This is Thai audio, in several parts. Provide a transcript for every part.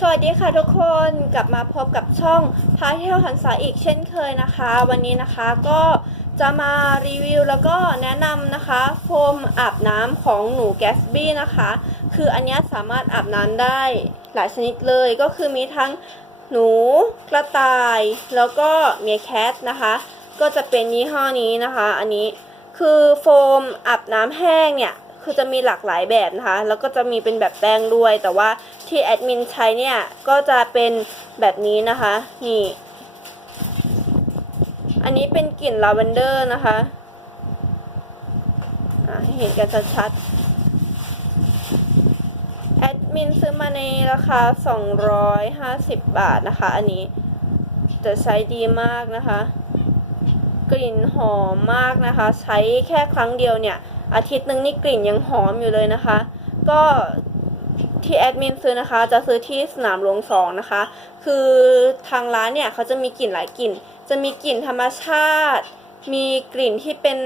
สวัสดีค่ะทุกคนกลับมาพบกับช่องพาเที่ยวหันษาอีกเช่นเคยนะคะ วันนี้นะคะก็จะมารีวิวแล้วก็แนะนำนะคะ โฟมอาบน้ำของหนูแกสบี้นะคะ คืออันนี้สามารถอาบน้ำได้หลายชนิดเลยก็คือมีทั้งหนูกระต่าย แล้วก็เมียแคทนะคะ ก็จะเป็นยี่ห้อนี้นะคะ อันนี้คือโฟมอาบน้ำแห้งเนี่ย คือจะมีหลากหลายแบบนะคะ แล้วก็จะมีเป็นแบบแป้งด้วย แต่ว่าที่แอดมินใช้เนี่ย ก็จะเป็นแบบนี้นะคะ นี่ อันนี้เป็นกลิ่นลาเวนเดอร์นะคะอะให้เห็นกันชัดๆ แอดมินซื้อมาในราคา 250 บาทนะคะ อันนี้จะใช้ดีมากนะคะ กลิ่นหอมมากนะคะ ใช้แค่ครั้งเดียวเนี่ย อาทิตย์หนึ่งนี่กลิ่นยังหอมอยู่เลยนะคะ ก็ที่แอดมินซื้อนะคะ จะซื้อที่สนามหลวงสองนะคะ คือทางร้านเนี่ยเขาจะมีกลิ่นหลายกลิ่น จะมีกลิ่นธรรมชาติ มีกลิ่นที่เป็น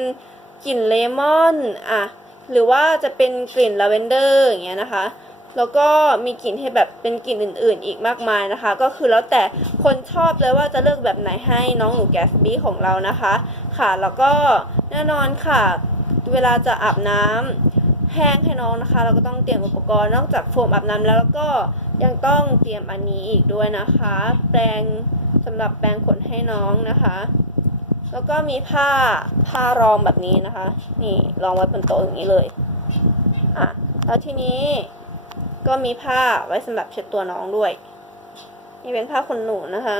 กลิ่นเลมอนอะหรือว่าจะเป็นกลิ่นลาเวนเดอร์อย่างเงี้ยนะคะ แล้วก็มีกลิ่นที่แบบเป็นกลิ่นอื่น ๆ อีกมากมายนะคะ ก็คือแล้วแต่คนชอบเลยว่าจะเลือกแบบไหนให้น้องหนูแกสบี้ของเรานะคะ ค่ะ แล้วก็แน่นอนค่ะ เวลาจะอาบน้ำแห้งให้น้องนะคะ เราก็ต้องเตรียมอุปกรณ์นอกจากโฟมอาบน้ำแล้วแล้วก็ยังต้องเตรียมอันนี้อีกด้วยนะคะ แปรงสำหรับแปรงขนให้น้องนะคะ แล้วก็มีผ้าผ้ารองแบบนี้นะคะ นี่รองไว้บนโต๊ะอย่างนี้เลยอะแล้วทีนี้ก็มีผ้าไว้สำหรับเช็ดตัวน้องด้วย นี่เป็นผ้าขนหนูนะคะ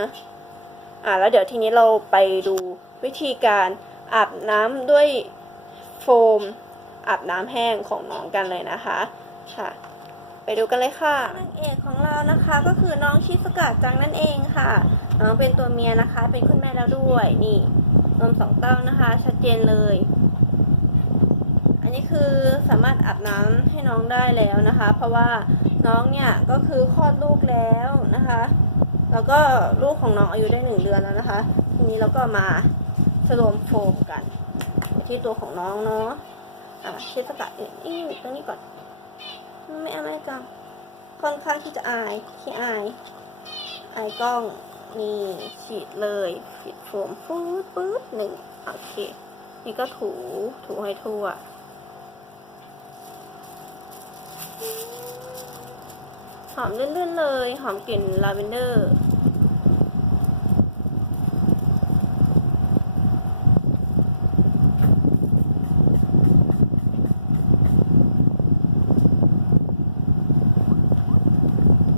อะแล้วเดี๋ยวทีนี้เราไปดูวิธีการอาบน้ำด้วย โฟมอาบน้ำแห้งของน้องกันเลยนะคะค่ะ ไปดูกันเลยค่ะนางเอกของเรานะคะก็คือน้องชิสกะจังนั่นเองค่ะ น้องเป็นตัวเมียนะคะ เป็นคุณแม่แล้วด้วยนี่นมสองเต้านะคะ ชัดเจนเลย อันนี้คือสามารถอาบน้ำให้น้องได้แล้วนะคะ เพราะว่าน้องเนี่ยก็คือคลอดลูกแล้วนะคะ แล้วก็ลูกของน้องอายุได้หนึ่งเดือนแล้วนะคะ ทีนี้เราก็มาสรวมโฟมกัน ที่ตัวของน้องเนาะอะเช็ดสกัดเนี่ยตรงนี้ก่อน ไม่เอาไม่เอากันค่อนข้างที่จะอายขี้อายอายกล้องนี่ฉีดเลยฉีดโฟมฟืดปื๊ดหนึ่งโอเค นี่ก็ถูถูให้ทั่วหอมลื่นๆเลย หอมกลิ่นลาเวนเดอร์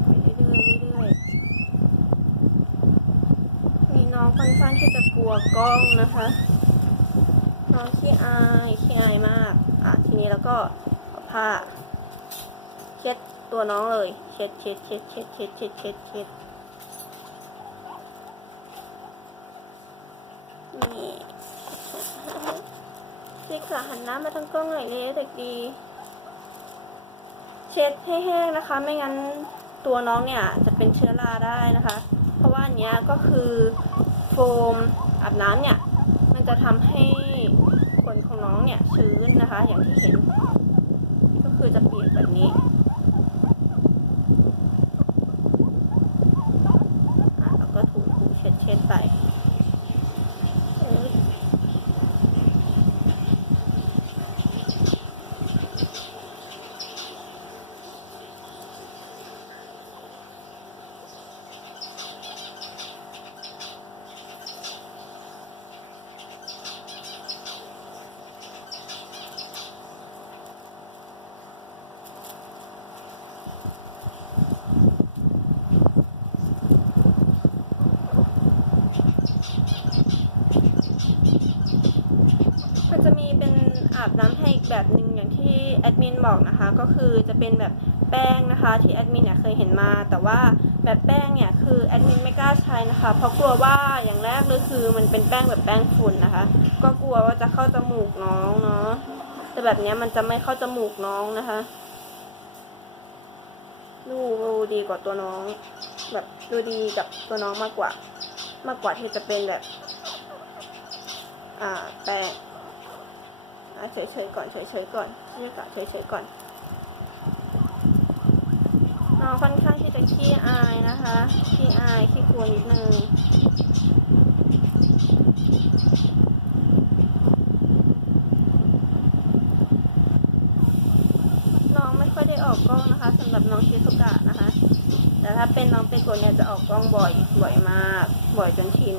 ไปเรื่อยๆเรื่อยๆมีน้องค่อน ข้างที่จะกลัวกล้องนะคะน้องขี้อายขี้อายมาก อะทีนี้แล้วก็เอาผ้าเช็ดตัวน้องเลย เช็ดเช็ดเช็ดเช็ดเช็ดเช็ดเช็ดเช็ดนี่พี่ขาหันหน้ามาทางกล้องหน่อยเลยเด็กดี เช็ดให้แห้งนะคะ ไม่งั้นตัวน้องเนี่ยจะเป็นเชื้อราได้นะคะ เพราะว่าอันเนี้ยก็คือ โฟมอาบน้ำเนี่ย มันจะทำให้ขนของน้องเนี่ยชื้นนะคะ อย่างที่เห็น ก็คือจะเปียกแบบนี้อะแล้วก็ถูถูเช็ดเช็ดไปเอ้ย มันจะมีเป็น อาบน้ำให้อีกแบบหนึ่งอย่างที่แอดมินบอกนะคะ ก็คือจะเป็นแบบแป้งนะคะที่แอดมินเนี่ยเคยเห็นมา แต่ว่าแบบแป้งเนี่ยคือแอดมินไม่กล้าใช้นะคะ เพราะกลัวว่าอย่างแรกเลยคือมันเป็นแป้งแบบแป้งฝุ่นนะคะ ก็กลัวว่าจะเข้าจมูกน้องเนาะแต่แบบนี้มันจะไม่เข้าจมูกน้องนะคะดูดูดีกว่าตัวน้อง แบบดูดีกับตัวน้องมากกว่า มากกว่าที่จะเป็นแบบ อ่าแป้งะเฉยๆก่อนเฉยๆก่อนบรรยากาศเฉยๆก่อนมน้องค่อนข้างที่จะขี้อายนะคะขี้อายขี้กลัวนิดนึงน้องไม่ค่อยได้ออกกล้องนะคะสำหรับน้องชิสุกะนะคะ แต่ถ้าเป็นน้องเปโกะเนี่ยจะออกกล้องบ่อยบ่อยมาก บ่อยจนชิน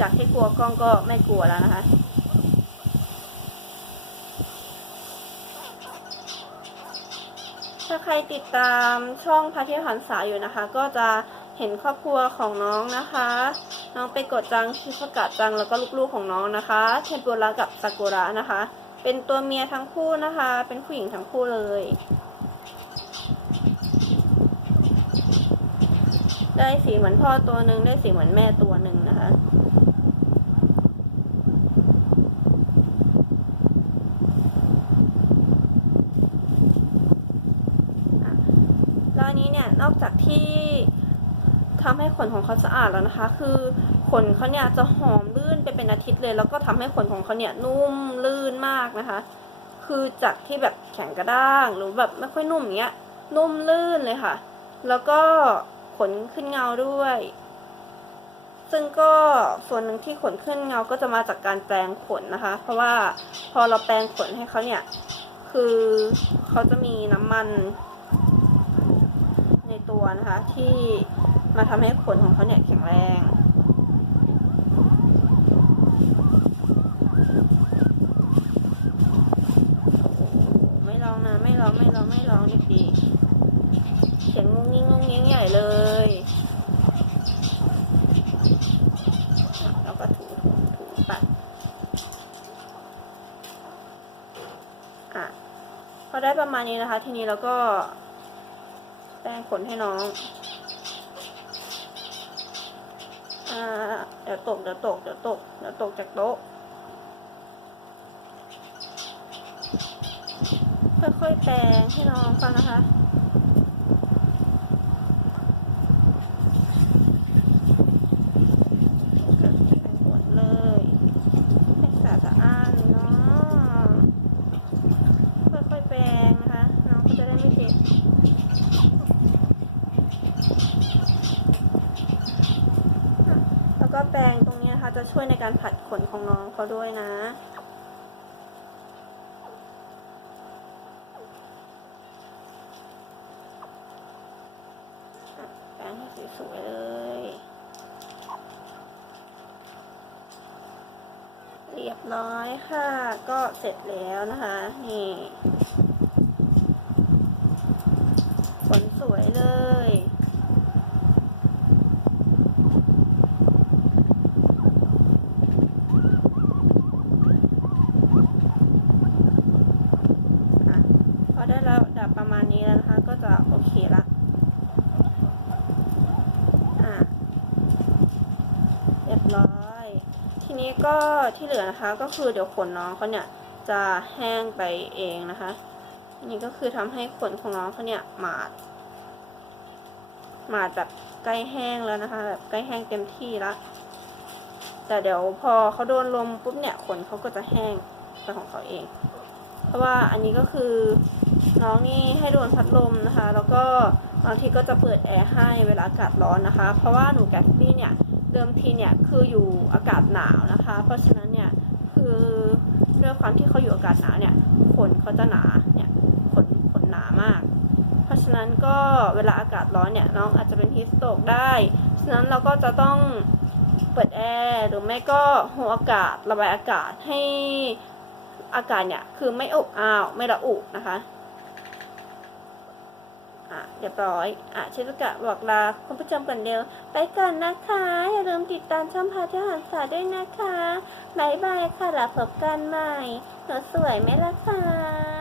จากที่กลัวกล้องก็ไม่กลัวแล้วนะคะ ถ้าใครติดตามช่องพระเทพหันษาอยู่นะคะ ก็จะเห็นครอบครัวของน้องนะคะ น้องเปกะจังชิสุกะจังแล้วก็ลูกๆของน้องนะคะ เทนปุระกับซากุระนะคะ เป็นตัวเมียทั้งคู่นะคะ เป็นผู้หญิงทั้งคู่เลยได้สีเหมือนพ่อตัวหนึ่งได้สีเหมือนแม่ตัวหนึ่งนะคะ แล้วนี้เนี่ยนอกจากที่ทำให้ขนของเขาสะอาดแล้วนะคะ คือขนเขาเนี่ยจะหอมลื่นไปเป็นอาทิตย์เลย แล้วก็ทำให้ขนของเขาเนี่ยนุ่มลื่นมากนะคะ คือจากที่แบบแข็งกระด้างหรือแบบไม่ค่อยนุ่มอย่างเงี้ย นุ่มลื่นเลยค่ะ แล้วก็ขนขึ้นเงาด้วย ซึ่งก็ส่วนหนึ่งที่ขนขึ้นเงาก็จะมาจากการแปรงขนนะคะ เพราะว่าพอเราแปรงขนให้เขาเนี่ย คือเขาจะมีน้ำมัน ตัวนะคะ ที่มาทำให้ขนของเขาเนี่ยแข็งแรงไม่ร้องนะไม่ร้องไม่ร้องไม่ร้องด็กดีเสียงงุ้งงิ้งงุ้งงิ้งใหญ่เลยแล้วก็ถูถูถูปัดอะพอได้ประมาณนี้นะคะ ทีนี้เราก็ แป้งขนให้น้องอ่าเดี๋ยวตก เดี๋ยวตก เดี๋ยวตก เดี๋ยวตกจากโต๊ะ ค่อยๆแปรงให้น้องฟังนะคะ แปรงขนเลยให้สะอาดเลยเนาะค่อยๆแปรงนะคะ น้องก็จะได้ไม่เจ็บ แปรงตรงนี้นะคะจะช่วยในการผัดขนของน้องเขาด้วยนะอะแปรงให้สวยๆเลย เรียบร้อยค่ะ ก็เสร็จแล้วนะคะ นี่ ขนสวยเลย อะพอได้ระดับประมาณนี้แล้วนะคะ ก็จะโอเคละอะเรีย บร้อย ทีนี้ก็ที่เหลือนะคะก็คือเดี๋ยวขนน้องเขาเนี่ยจะแห้งไปเองนะคะอันนี่ก็คือทำให้ขนของน้องเขาเนี่ยหมาด หมาดแบบใกล้แห้งแล้วนะคะ แบบใกล้แห้งเต็มที่ละแต่เดี๋ยวพอเขาโดนลมปุ๊บเนี่ยขนเขาก็จะแห้งเป็นของเขาเอง เพราะว่าอันนี้ก็คือน้องนี่ให้โดนพัดลมนะคะ แล้วก็บางทีก็จะเปิดแอร์ให้เวลาอากาศร้อนนะคะ เพราะว่าหนูแกสบี้เนี่ย เดิมทีเนี่ยคืออยู่อากาศหนาวนะคะ เพราะฉะนั้นเนี่ยคือด้วยความที่เขาอยู่อากาศหนาวเนี่ยขนเขาจะหนาเนี่ยขนขนหนามาก เพราะฉะนั้นก็เวลาอากาศร้อนเนี่ยน้องอาจจะเป็นฮิสโตกได้ฉะนั้นเราก็จะต้องเปิดแอร์หรือไม่ก็หัวอากาศระบายอากาศให้อากาศเนี่ยคือไม่อบอ้าวไม่ระอุนะคะ อะเรียบร้อย อะชิซุกะบอกลาคุณผู้ชมก่อนเดียว ไปก่อนนะคะ อย่าลืมติดตามช่องพาเที่ยวหันษาด้วยนะคะบายบายค่ะหลับพบกันใหม่หนูสวยไหมล่ะคะ